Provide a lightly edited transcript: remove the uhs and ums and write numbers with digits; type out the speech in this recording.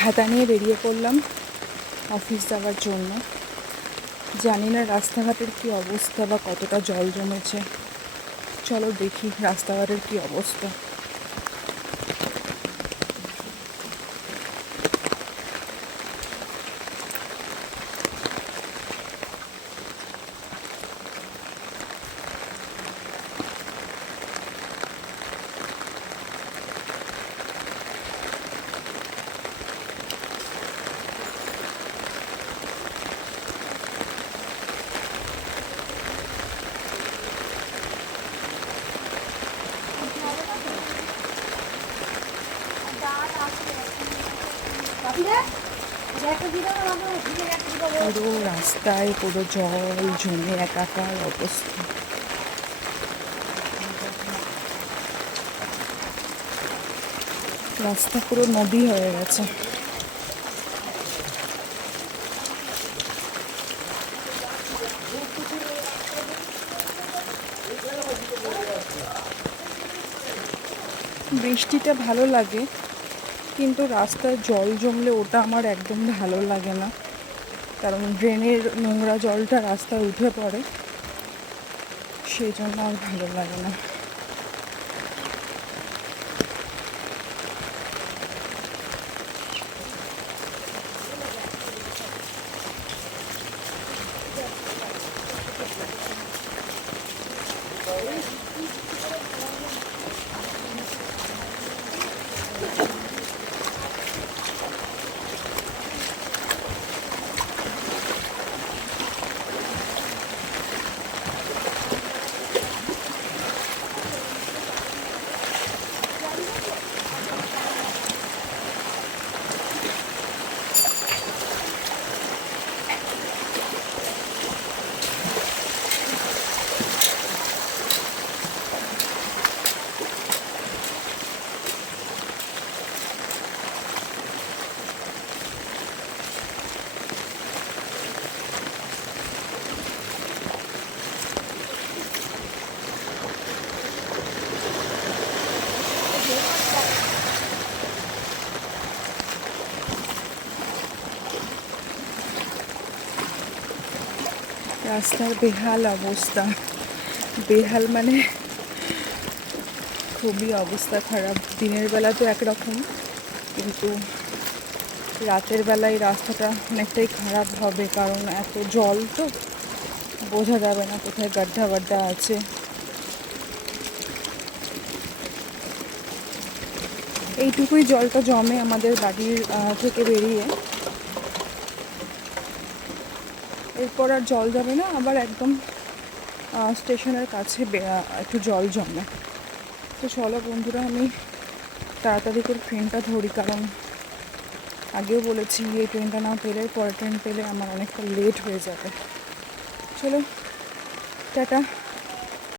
ছাতা নিয়ে বেরিয়ে পড়লাম অফিস যাওয়ার জন্য। জানি না রাস্তাঘাটের কী অবস্থা বা কতটা জল জমেছে। চলো দেখি রাস্তাঘাটের কী অবস্থা। পুরো রাস্তায় পুরো জল জমে একাকার অবস্থা। রাস্তা পুরো নদী হয়ে গেছে। বৃষ্টিটা ভালো লাগে, কিন্তু রাস্তায় জল জমলে ওটা আমার একদম ভালো লাগে না, কারণ ড্রেনের নোংরা জলটা রাস্তায় উঠে পড়ে, সেই জন্য আর ভালো লাগে না। রাস্তার বেহাল অবস্থা, বেহাল মানে খুবই অবস্থা খারাপ। দিনের বেলা তো একরকম, কিন্তু রাতের বেলায় রাস্তাটা অনেকটাই খারাপ হবে, কারণ এত জল তো বোঝা যাবে না কোথায় গাড্ডা বাড্ডা আছে। এইটুকুই জলটা জমে আমাদের বাড়ির থেকে বেরিয়ে, এরপর আর জল যাবে না। আবার একদম স্টেশনের কাছে একটু জল জমে। তো চলো বন্ধুরা, আমি তাড়াতাড়ি করে ট্রেনটা ধরি, কারণ আগেও বলেছি এই ট্রেনটা না পেলে পরের ট্রেন পেলে আমার অনেকটা লেট হয়ে যাবে। চলো টাটা।